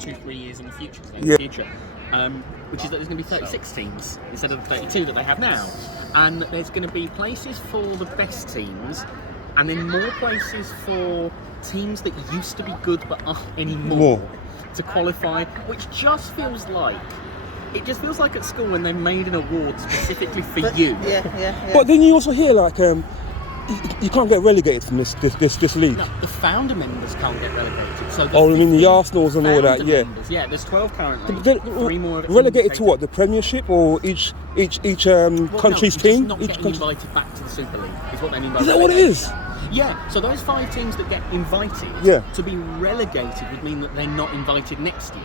2-3 years in the future. Which is that there's going to be 36 teams instead of the 32 that they have now, and that there's going to be places for the best teams, and then more places for teams that used to be good but aren't anymore to qualify, which just feels like at school when they made an award specifically for you. Yeah. But then you also hear like you can't get relegated from this league. No, the founder members can't get relegated. So I mean the Arsenals and all that. Members, there's 12 currently. 3 more relegated to what? The Premiership or each country's team? Not getting invited back to the Super League is what they mean by. Is that what it is? Yeah, so those 5 teams that get invited to be relegated would mean that they're not invited next year,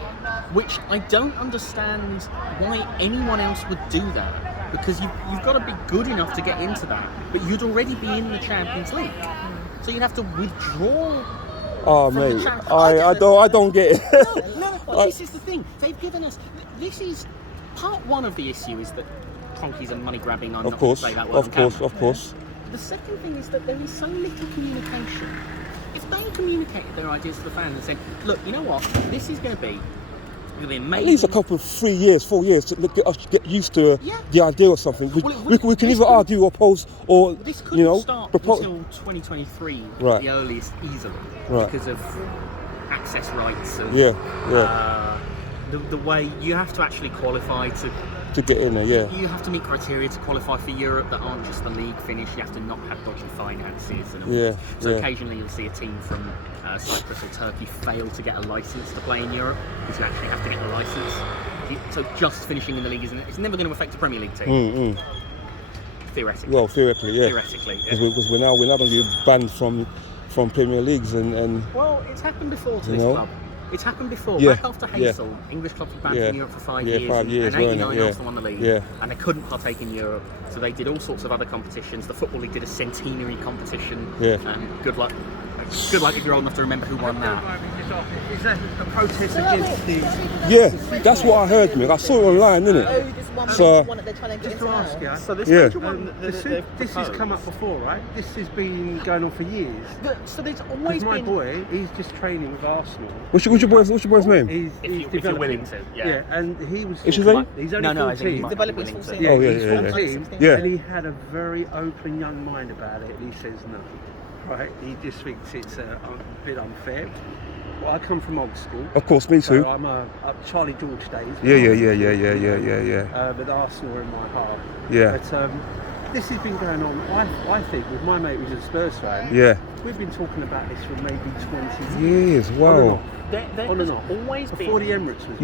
which I don't understand why anyone else would do that, because you've got to be good enough to get into that, but you'd already be in the Champions League, so you'd have to withdraw. Oh mate, I don't get it. No, well, this is the thing. They've given us. This is part one of the issue is that Cronkies are money grabbing. I'm not going to say that word. Of course. The second thing is that there is so little communication. If they communicated their ideas to the fans and said, look, you know what, this is going to be amazing. At least a couple of 3 years, 4 years to get used to the idea or something. We can either argue, oppose, or this couldn't start until 2023 at the earliest, easily, because of access rights and the way you have to actually qualify to get in there. You have to meet criteria to qualify for Europe that aren't just the league finish. You have to not have dodgy finances and all. So occasionally you'll see a team from Cyprus or Turkey fail to get a license to play in Europe, because you actually have to get a license. So just finishing in the league it's never going to affect a Premier League team. Theoretically. Well, theoretically, yeah. Because we're now going to be banned from Premier Leagues and. Well, it's happened before to this club. It's happened before. Back after Hazel, English clubs were banned from Europe for 5 years. 5 years, and 89 Arsenal won the league. And they couldn't partake in Europe, so they did all sorts of other competitions. The Football League did a centenary competition. Good luck. Good luck if you're old enough to remember who won that. Is that a protest against the... Yeah, that's what I heard, mate. I saw it online, innit? So, just to ask you, so this has come up before, right? This has been going on for years. So there's always been... My boy, he's just training with Arsenal. What's your boy's name? If you're willing to, and he was... Is his name? He's only 14. Development's 14. He's 14. And he had a very open young mind about it, and he says no. Right, he just thinks it's a bit unfair. Well, I come from old school. Of course, me too. So I'm a Charlie George days. Yeah. But Arsenal are in my heart. Yeah. But this has been going on, I think, with my mate who's a Spurs fan. Yeah. We've been talking about this for maybe 20 years. Wow. On and off. Always before the Emirates was.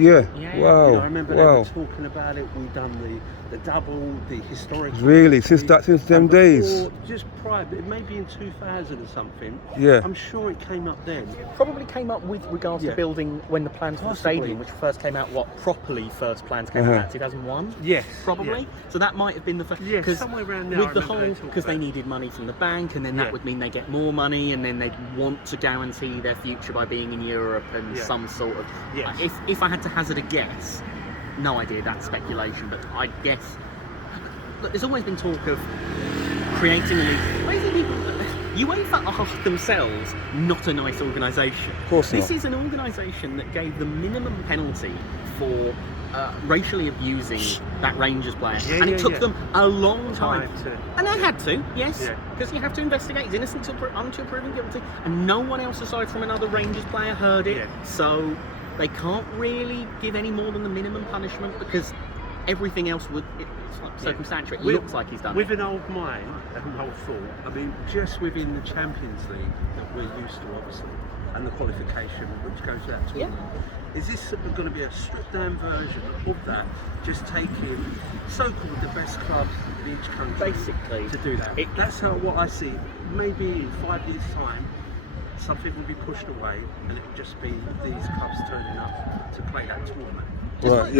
Wow. I remember they were talking about it. We've done the double, the historic. Really, since them days. Just prior, but maybe in 2000 or something. Yeah. I'm sure it came up then. Probably came up with regards to building when the plans for the stadium, which first came out. First plans came out 2001. Yes. Probably. So that might have been the first. Yeah. Somewhere around there. With the whole, because they needed money from the bank, and then that would mean they get more money, and then they'd want to guarantee their future by being in Europe and some sort of. If I had to hazard a guess, no idea, that's speculation, but I guess. Look, there's always been talk of creating a league. Basically, UEFA are themselves not a nice organisation. Of course not. This is an organisation that gave the minimum penalty for racially abusing that Rangers player, and it took them a long time. And they had to, yes, because you have to investigate. He's innocent until proven guilty, and no one else aside from another Rangers player heard it. So they can't really give any more than the minimum punishment, because everything else it's like circumstantial. It looks like he's done with an old mind and an old thought. I mean, just within the Champions League that we're used to, obviously, and the qualification which goes to that tournament. Is this going to be a stripped down version of that? Just taking so-called the best clubs in each country, basically, to do that. That's what I see. Maybe in 5 years' time, something will be pushed away, and it will just be these clubs turning up to play that tournament. Right,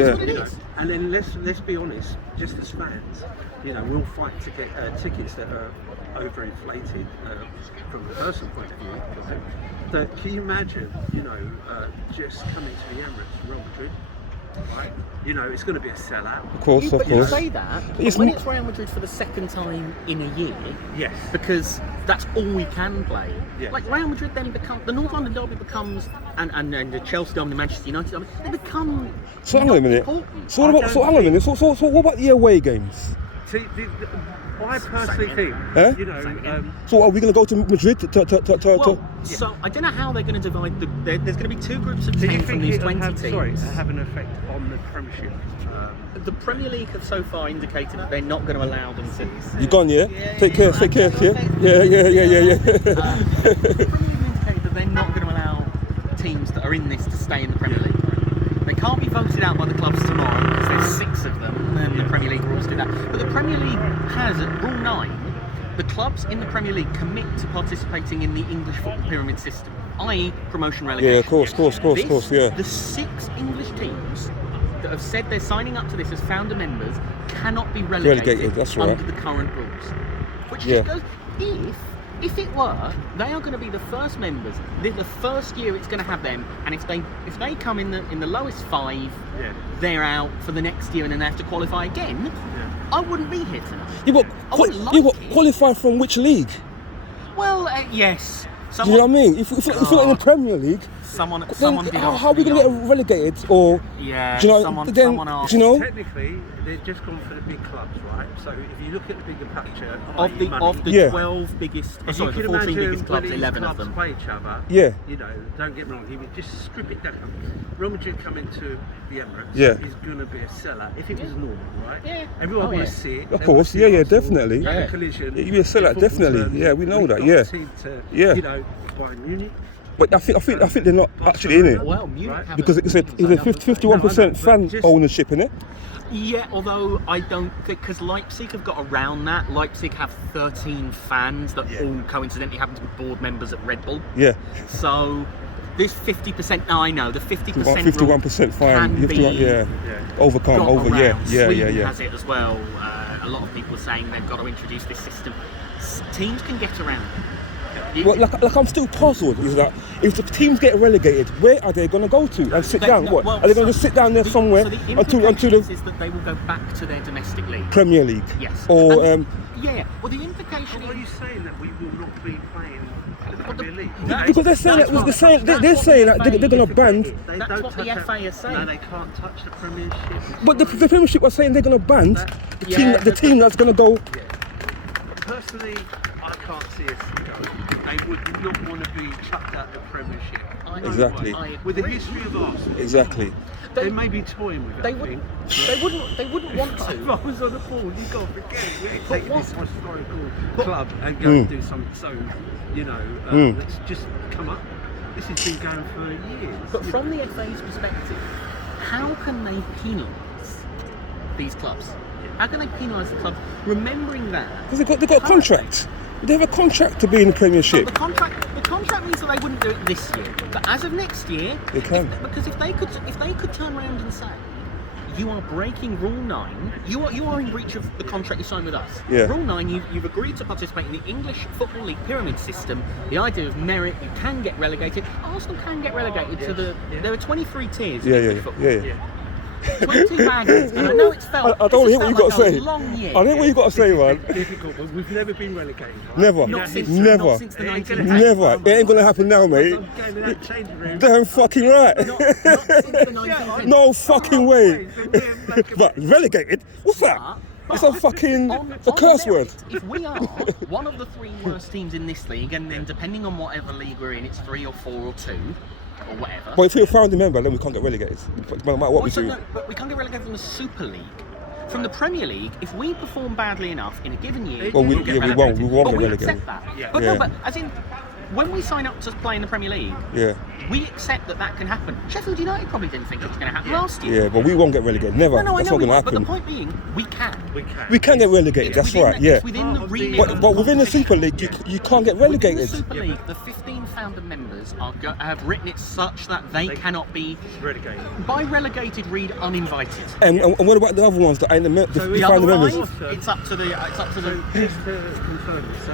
And then let's be honest, just as fans, we'll fight to get tickets that are overinflated from a personal point of view. Can you imagine, just coming to the Emirates, Real Madrid, right? It's going to be a sellout. Of course. You say that, but when it's Real Madrid for the second time in a year, yes, because that's all we can play. Yeah. Like Real Madrid then become the North London derby becomes, and the Chelsea derby, the Manchester United derby, they become. So hang on a minute. Important. So hang on a minute. So what about the away games? See, I personally think, you know. So are we going to go to Madrid So I don't know how they're going to divide. There's going to be 2 groups of Do you 10 from think these it'll 20 have, teams. have an effect on the Premiership? The Premier League have so far indicated that they're not going to allow them to. You gone, yeah? Take care. Yeah. The Premier League indicated that they're not going to allow teams that are in this to stay in the Premier League. They can't be voted out by the clubs tomorrow because there's 6 of them, and the Premier League rules do that. But the Premier League has, at Rule 9, the clubs in the Premier League commit to participating in the English football pyramid system, i.e. promotion relegation. Yeah, of course, yeah. The 6 English teams that have said they're signing up to this as founder members cannot be relegated that's right. under the current rules. Which just goes, if it were, they are going to be the first members. The first year it's going to have them, and if they come in the lowest 5, they're out for the next year, and then they have to qualify again. I wouldn't be here tonight. Qualify from which league? Well, yes. Do you know what I mean? If you're not in the Premier League, someone did how are we going to get relegated? Or yeah, do you know? someone asked. Do you know? Technically, they've just gone for the big clubs, right? So if you look at the bigger picture of the 12 biggest, the 14 biggest clubs, 11 of them play each other. Yeah. You know, don't get me wrong. He would just strip it down. Real Madrid coming to the Emirates is going to be a seller if it was normal, right? Yeah. Everyone will see it. Of course, collision. You'd be a sellout, definitely. Yeah, we know that. Yeah. You know, Bayern Munich. But I think they're not actually in it. Well, Munich because it's a 51% fan ownership in it. Yeah, although I don't think, because Leipzig have got around that. Leipzig have 13 fans that all coincidentally happen to be board members at Red Bull. Yeah. So this 50%. Now I know the 50%. 51% fine. You have to overcome. Sweden has it as well. A lot of people are saying they've got to introduce this system. Teams can get around it. Well, like I'm still puzzled. Is that if the teams get relegated, where are they going to go to and sit down? What are they going to just sit down there somewhere until the is that they will go back to their domestic league, Premier League? Yes. Or Well, the implication. Are you saying that we will not be playing the Premier League? Because they're saying that they're going to ban. That's what the FA is saying. No, they can't touch the Premiership. But the Premiership are saying they're going to ban the team that's going to go. Personally, I can't see us go. They would not want to be chucked out the Premiership. Exactly. With the history of Arsenal. Exactly. They may be toying with They that wouldn't. thing. They wouldn't want to. If I was on the ball, you got to forget it. We ain't taking this historical club and go and do something so, let's just come up. This has been going for years. But from the FA's perspective, how can they penalise these clubs? How can they penalise the clubs? Remembering that Because they've got a contract. They have a contract to be in the Premiership. The contract means that they wouldn't do it this year, but as of next year, they can. Because if they could turn around and say, you are breaking Rule 9, you are in breach of the contract you signed with us. Yeah. Rule 9, you've agreed to participate in the English Football League pyramid system. The idea of merit, you can get relegated. Arsenal can get relegated to the. There are 23 tiers in English football. Yeah. 22 baggies, and I know it's felt. I don't hear what you got to say. Long year. I know what you got to say, man. Difficult, but we've never been relegated. Right? Never. Not since the 1980s. Never. It ain't gonna happen now, mate. Damn fucking right. Not since the 1980s. No fucking way. But relegated? What's that? It's a fucking a curse word. If we are one of the 3 worst teams in this league, and then depending on whatever league we're in, it's 3 or 4 or 2. Or whatever. But if you're a founding member, then we can't get relegated. No matter what we do. No, but we can't get relegated from the Super League. From the Premier League, if we perform badly enough in a given year, we won't get relegated. We won't get relegated. Accept that. But no, but as in, when we sign up to play in the Premier League, we accept that can happen. Sheffield United probably didn't think it was going to happen last year. Yeah, but we won't get relegated. Never. No, that's I know not going to happen. But the point being, we can. We can get relegated. That's right. It's within the remit. But within the Super League, you can't get relegated. Within the Super League, the 15 founder members have written it such that they cannot be relegated. By relegated, read uninvited. And what about the other ones that ain't the founder members? It's up to the. Just to confirm this. So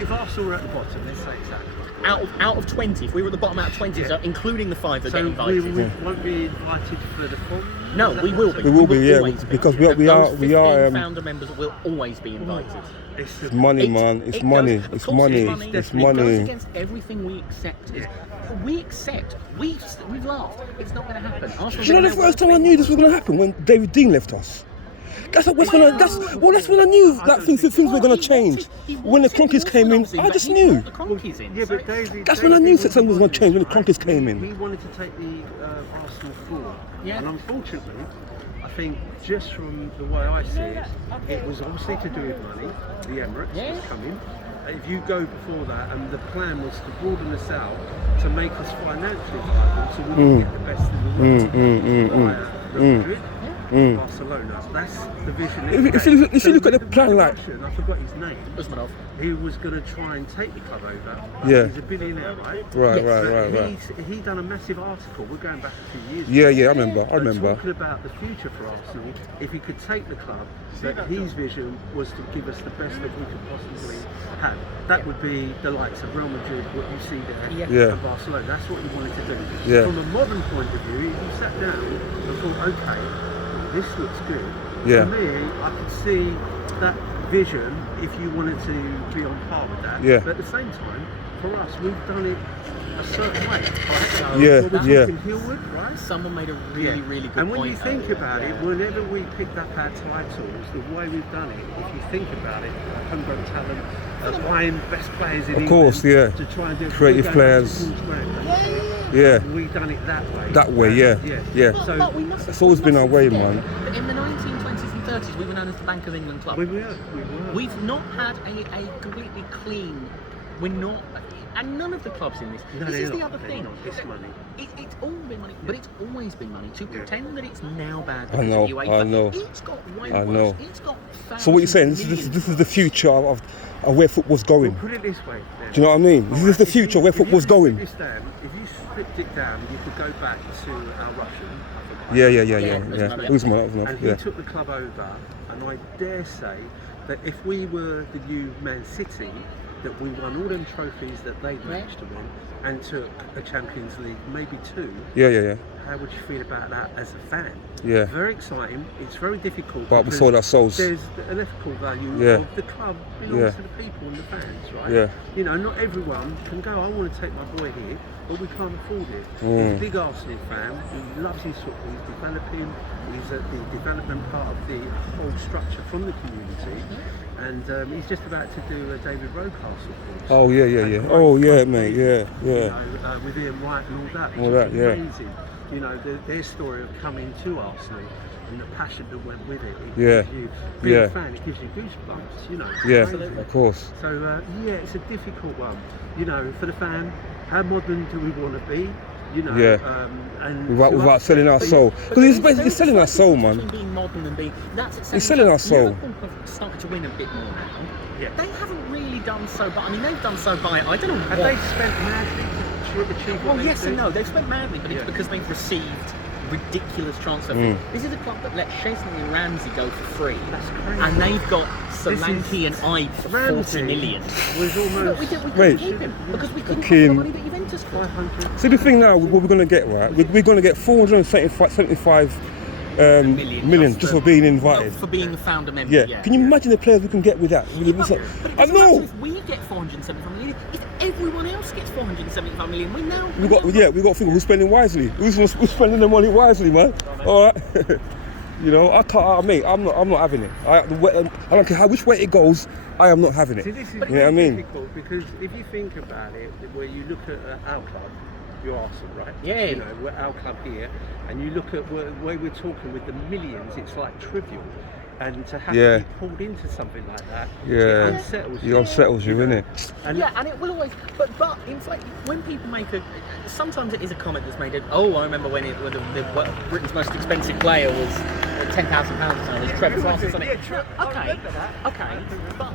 if Arsenal are at the bottom, let's say it's that. out of 20, if we were at the bottom out of 20, so including the 5 that get So invited. we won't be invited for the forum? No, we will be. We will be, yeah, always be. because we Those are 15 founder members will always be invited. It's money, man. It's money. It's money. It's It goes money. against everything we accept. We've laughed. It's not going to happen. Do you know the first time I knew this was going to happen? When David Dean left us. That's when I knew that things were going to change. When the Cronkies came in, I just knew. Yeah, but That's when I knew something was going to change, when the Cronkies came in. He wanted to take the Arsenal forward. Yeah. And unfortunately, I think just from the way I see it, it was obviously to do with money. The Emirates was coming. If you go before that, and the plan was to broaden us out to make us financially viable, so we can get the best in the world via Real Madrid, Barcelona. That's the vision. If you look at the plan, like, I forgot his name. Usmanov. He was going to try and take the club over. Yeah. He's a billionaire, right? Right. He done a massive article. We're going back a few years. Yeah, I remember. Talking about the future for Arsenal, if he could take the club, that his vision was to give us the best that we could possibly have. That would be the likes of Real Madrid, what you see there, and Barcelona. That's what he wanted to do. Yeah. From a modern point of view, he sat down and thought, okay, this looks good. Yeah. For me, I could see that vision if you wanted to be on par with that. Yeah. But at the same time, for us, we've done it a certain way, right? So Yeah, we're talking Hillwood, right? Someone made a really good point. And when you think about it, whenever we picked up our titles, the way we've done it, if you think about it, homegrown talent, buying best players in Of course, England to try and do creative players. Yeah. We've done it that way. That way, yeah. So But we must, It's always been our way, man. In the 1920s and 30s, we were known as the Bank of England Club. we were. We've not had a completely clean. We're not, and none of the clubs in this. This is the other thing. It's money. It's all been money, but it's always been money. To pretend that it's now bad. I know. It's got way worse. It's got. So what you're saying? This is the future of where football's going. Well, put it this way. Then. Do you know what I mean? This is the future where football's going. If you stripped it down, you could go back to our Russian. Yeah. Usmanov, And he took the club over, and I dare say that if we were the new Man City, that we won all them trophies that they'd managed to win, and took a Champions League, maybe 2. Yeah. How would you feel about that as a fan? Yeah. Very exciting. It's very difficult. But we sold our souls. There's an ethical value of the club belongs to the people and the fans, right? Yeah. You know, not everyone can go, I want to take my boy here, but we can't afford it. He's a big Arsenal fan. He loves his football. He's developing. He's at the development part of the whole structure from the community. And he's just about to do a David Rocastle course. Oh yeah. Oh yeah, mate. Yeah. You know, with Ian White and all that. Amazing. You know, their story of coming to Arsenal and the passion that went with it. Gives you, being a fan, it gives you goosebumps. You know. Yeah, amazing. of course. So it's a difficult one. You know, for the fan, how modern do we want to be? You know, and without selling our soul, because he's basically selling our soul, man. Being modern and being he's selling our soul. Liverpool have started to win a bit more now. Yeah. They haven't really done so, but I mean they've done so by I don't know. Have they spent madly to achieve what yes and no. They've spent madly, but it's because they've received ridiculous transfer fees. This is a club that let Chesney and Ramsey go for free. That's crazy. And they've got Solanke and Ibe for 40 million. Was almost we couldn't keep him because we couldn't Kim. have the money that Juventus got. 500. See the thing now, what we're going to get, right? We're going to get 475 million just for being invited. For being a founder member. Yeah. Can you imagine the players we can get with that? I know. If we get 475 million, if everyone else gets 475 million, we got to think who's spending wisely. Who's spending the money wisely, man? All right. You know, I can't, mate. I'm not having it. I don't care which way it goes. I am not having it. See, this is you know what I mean? difficult because if you think about it, where you look at our club, you're Arsenal, right? Yeah. You know, we're our club here, and you look at the way we're talking with the millions, it's like trivial. And to have to be pulled into something like that, it unsettles you. It unsettles you, innit? And it will always. But in fact, when people make sometimes it is a comment that's made. I remember when Britain's most expensive player was £10,000 or was Trevor Frost or something. Okay, but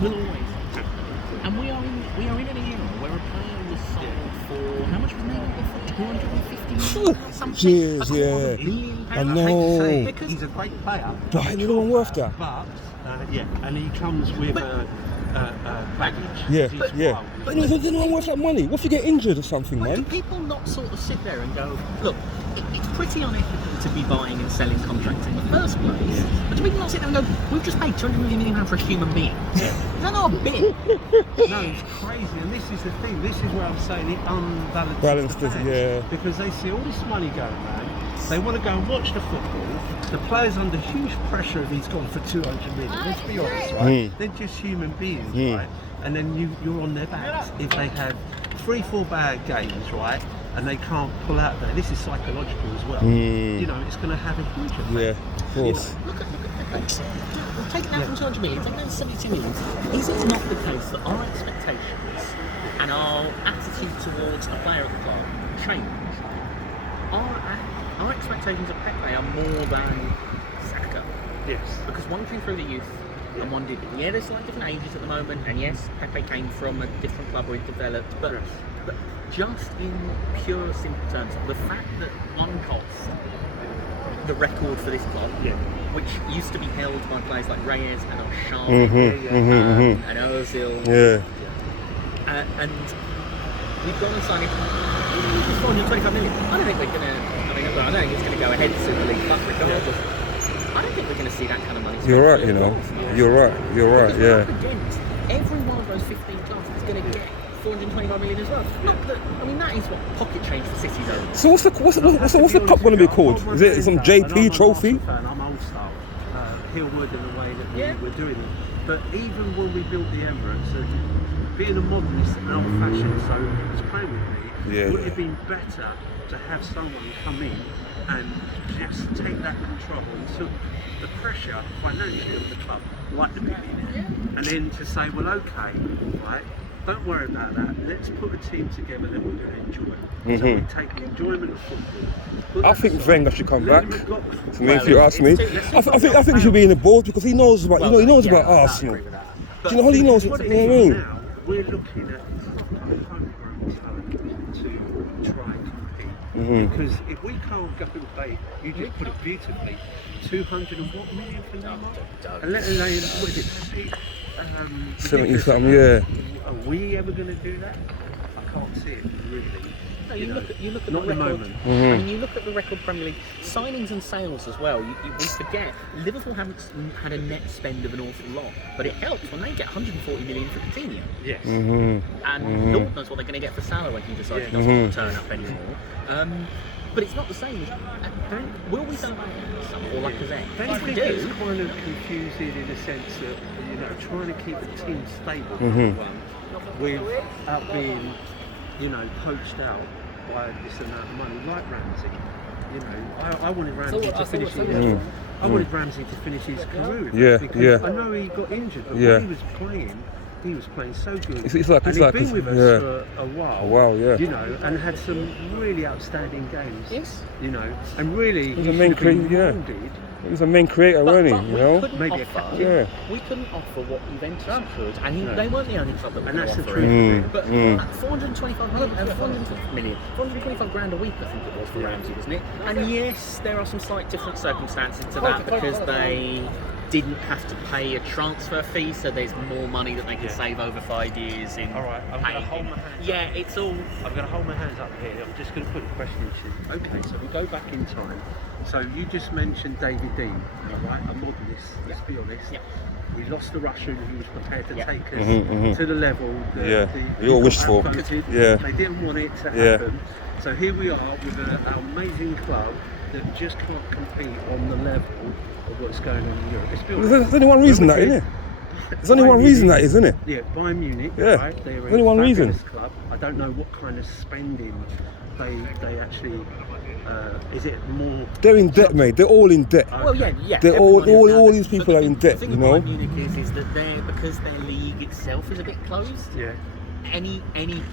it will always happen. And we are in an era where a player was sold for how much was Neymar for? 250 million. Something. Yes, I know. Because he's a great player. But ain't no one worth that. But and he comes with baggage. Yeah, It's yeah. wild. But it's not worth that money. What if you get injured or something, Why do man? people not sort of sit there and go, look, it's pretty unethical to be buying and selling contracts in the first place, but do people not sit there and go, we've just paid £200 million for a human being? Is that not a bit? No, it's crazy, and this is the thing. This is where I'm saying it unbalances Balanced the it, fans, yeah. because they see all this money going around. They want to go and watch the football. The players under huge pressure if he's gone for 200 million. Let's be honest, right? They're just human beings, right? And then you're on their backs if they have 3-4 bad games, right? And they can't pull out there. This is psychological as well. You know, it's going to have a huge effect. Yeah, of course. Look at we'll take it down from 200 million, take it down to 72 million. Is it not the case that our expectations and our attitude towards a player at the club change? Our expectations of Pepe are more than Saka. Yes. Because one came through the youth and one didn't. Yeah, there's like different ages at the moment, and yes, Pepe came from a different club where he developed, but just in pure simple terms, the fact that one cost the record for this club, which used to be held by players like Reyes and O'Shea and Ozil, and we've gone and signed him for 425 million. I don't think we're gonna. I don't think it's going to go ahead Super League Plus regardless. I don't think we're going to see that kind of money. You're right, you know. You're right, because yeah. up against every one of those 15 clubs is going to get 425 million as well. Not that, I mean, that is what pocket change for City's own. So what's the cup going to be called? Is it some JP trophy? I'm old style. Hillwood in the way that we were doing it. But even when we built the Emirates, being a modernist and old-fashioned, so it was playing with me, would it have been better to have someone come in and just take that control and took the pressure financially of the club, like the billionaire, and then to say, well, okay, right, don't worry about that. Let's put a team together that we're going to enjoy. So we take the enjoyment of football. I think Wenger should come back. To me, if you ask me, I think he should be in the board because he knows about he knows about Arsenal. Do you know what he knows? You know what I mean? Now we're looking at homegrown talent to try and compete. Because if we can't go and pay, you just put it beautifully, 200 and what million for Neymar? And let alone, what is it, 70 something, yeah. Are we ever going to do that? I can't see it, really. No, you look at not the at the record. moment. I mean, you look at the record Premier League signings and sales as well. We forget Liverpool haven't had a net spend of an awful lot, but it helps when they get 140 million for Coutinho. Yes. And Lord knows what they're going to get for Salah when he decides he doesn't want to turn up anymore. But it's not the same as. Will we go back or like a Zen? I think it's kind of confusing in the sense that trying to keep the team stable without being poached out by this amount of money, like Ramsey. I wanted Ramsey to finish his. I wanted Ramsey to finish his career because I know he got injured, but when he was playing so good. It's like he'd been with us for a while. And had some really outstanding games. Yes. And really he was a main creator. He was a main creator, wasn't he? Maybe we couldn't offer what Juventus could, and they weren't the only club that would that's offer the truth. But at 425 million, 425 grand a week, I think it was for Ramsey, wasn't it? And yes, there are some slight different circumstances to that because they didn't have to pay a transfer fee, so there's more money that they can save over 5 years in. All right, I'm going to hold my hands. Yeah, it's all. I'm going to hold my hands up here. I'm just going to put a question to you. Okay, so we go back in time. So you just mentioned David Dean, all right? A modernist. Let's be honest. Yeah. We lost the Russian who was prepared to take us to the level that we all wished for. They didn't want it to happen. So here we are with an amazing club that just can't compete on the level of what's going on in Europe. Let's be honest. There's only one reason that, isn't it? There's only one reason that is, isn't it? Yeah, Bayern Munich, right? They're only one reason. Club. I don't know what kind of spending they actually. Is it more? They're in debt, mate. They're all in debt. Well, yeah. They're all these people are in debt, The thing with Bayern Munich is that because their league itself is a bit closed. Yeah. Any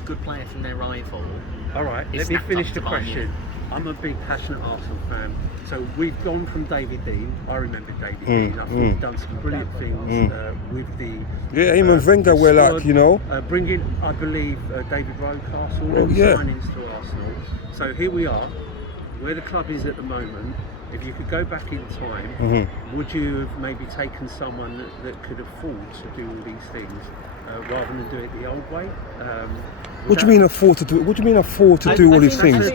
good player from their rival. All right. Let me finish the question. I'm a big passionate Arsenal fan. So we've gone from David Dean. I remember David Dean. I thought he's done some brilliant things with the. Yeah, him and Wenger were like, bringing, I believe, David Rocastle and signings to Arsenal. So here we are, where the club is at the moment. if you could go back in time, would you have maybe taken someone that could afford to do all these things rather than do it the old way? What do you mean afford to do it? What do you mean afford to do all these things?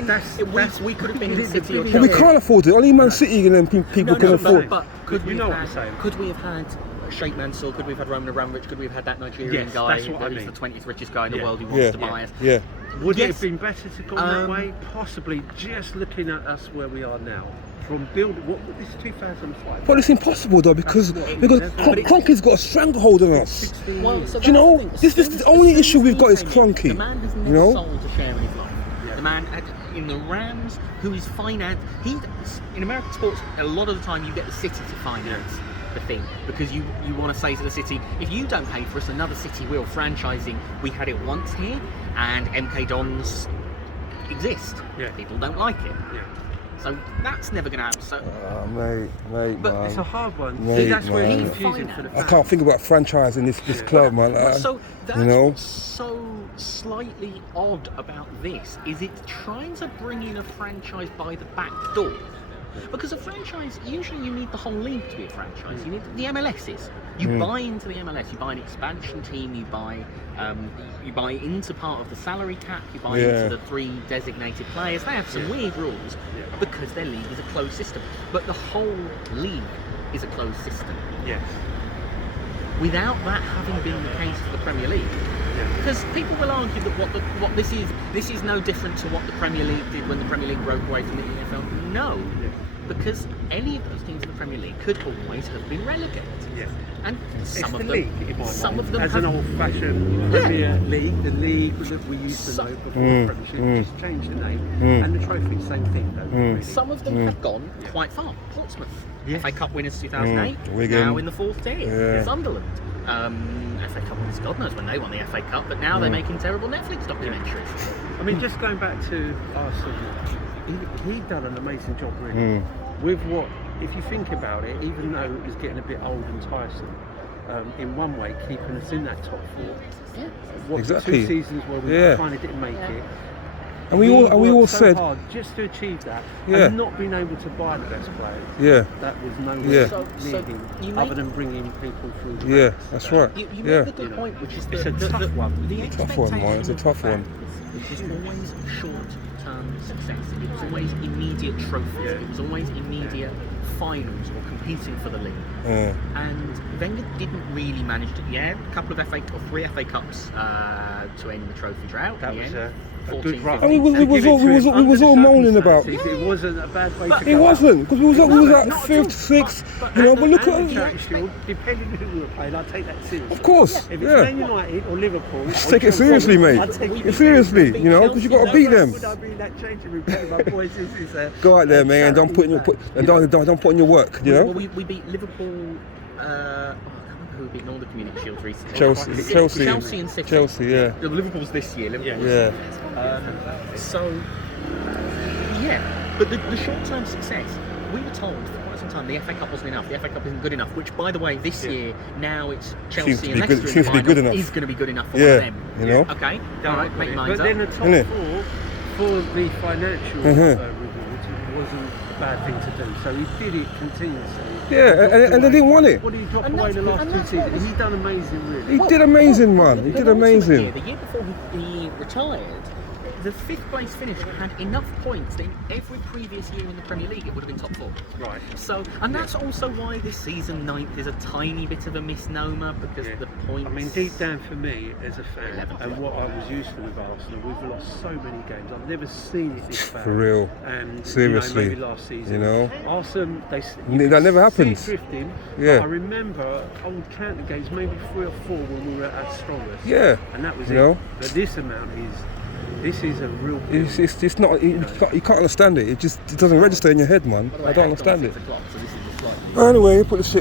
We could have been in City or But we can't afford it. Only Man City and then people can afford. But could we have had Sheikh Mansour? Could we have had Roman Abramovich? Could we have had that Nigerian guy that is the 20th richest guy in the world who wants to buy us? Yeah. Would it have been better to go that way? Possibly, just looking at us where we are now. From building, this is 2005. But it's impossible though because Cronky's got a stranglehold on us. Well, so do you know? This the only issue we've got is Cronky. The man has never sold a share in his life. The man in the Rams, who is finance. In American sports, a lot of the time you get the city to finance the thing because you want to say to the city, if you don't pay for us, another city will. Franchising, we had it once here, and MK Dons exist. Yeah. People don't like it. Yeah. So that's never going to happen. So, mate, but it's a hard one. That's where it's confusing for the fans. I can't think about franchising this club, man. So that's so slightly odd about this is it trying to bring in a franchise by the back door. Because a franchise, usually you need the whole league to be a franchise. You need the MLSs. You buy into the MLS. You buy an expansion team. You buy into part of the salary cap. You buy into the 3 designated players. They have some weird rules because their league is a closed system. But the whole league is a closed system. Yes. Without that having been the case for the Premier League. Because people will argue that what this is no different to what the Premier League did when the Premier League broke away from the EFL. No, because any of those teams in the Premier League could always have been relegated. Yes. And some of them as an old-fashioned Premier League, the league that we used to know before the Premiership, just changed the name, and the trophy, same thing. Really. Some of them have gone quite far. Portsmouth, FA Cup winners 2008, now in the 4th tier. Sunderland. FA Cup winners, God knows when they won the FA Cup, but now they're making terrible Netflix documentaries. I mean, just going back to Arsenal, he'd done an amazing job, really. With what, if you think about it, even though it was getting a bit old and tiresome, in one way, keeping us in that top 4. Exactly. 2 seasons where we kind of didn't make it. And we all said hard just to achieve that, and not being able to buy the best players. Yeah. That was nowhere near him, other than bringing people through. That's right. You make a good point, which is it's a tough one. It's a tough one. It was always short-term success. It was always immediate trophies. It was always immediate finals or competing for the league. And Wenger didn't really manage to. A couple of 3 FA Cups to end the trophy drought. That was a good 14, run. I mean, we was all moaning about. It wasn't a bad way to go. It wasn't, because we was at 5th, 6th, but look at depending who we were playing, I'd take that seriously. Of course, if it's Man United or Liverpool, take it seriously, mate. Seriously, because you got to beat them. Would I be in that changing room telling my boys this is go out there, man, don't put in your work, Well, we beat Liverpool. Who beat in all the Community Shields recently? Chelsea and City. Chelsea, yeah. Liverpool's this year. But the short-term success, we were told for quite some time the FA Cup wasn't enough. The FA Cup isn't good enough. Which, by the way, this year now it's Chelsea and Leicester in the final is going to be good enough for one of them. Okay, all right, make minds up. But then the top 4 for the financial reward wasn't a bad thing to do. So he did it continuously. Yeah, and they didn't want it. What did he drop away in the last 2 seasons? He's done amazing, really. He did amazing, man. He did amazing. The year before he retired, the 5th place finish had enough points that in every previous year in the Premier League it would have been top 4. Right. So, and that's also why this season 9th is a tiny bit of a misnomer because the points. I mean, deep down for me as a fan, and what I was used to with Arsenal, we've lost so many games. I've never seen it this bad. For real. And seriously. maybe last season. Arsenal, that never happens. Drifting. Yeah. I remember old counter games, maybe 3 or 4 when we were at our strongest. Yeah. And that was it. But this amount is. This is a real. It's not. You can't understand it. It doesn't register in your head, man. I don't understand it. Anyway, put the shit.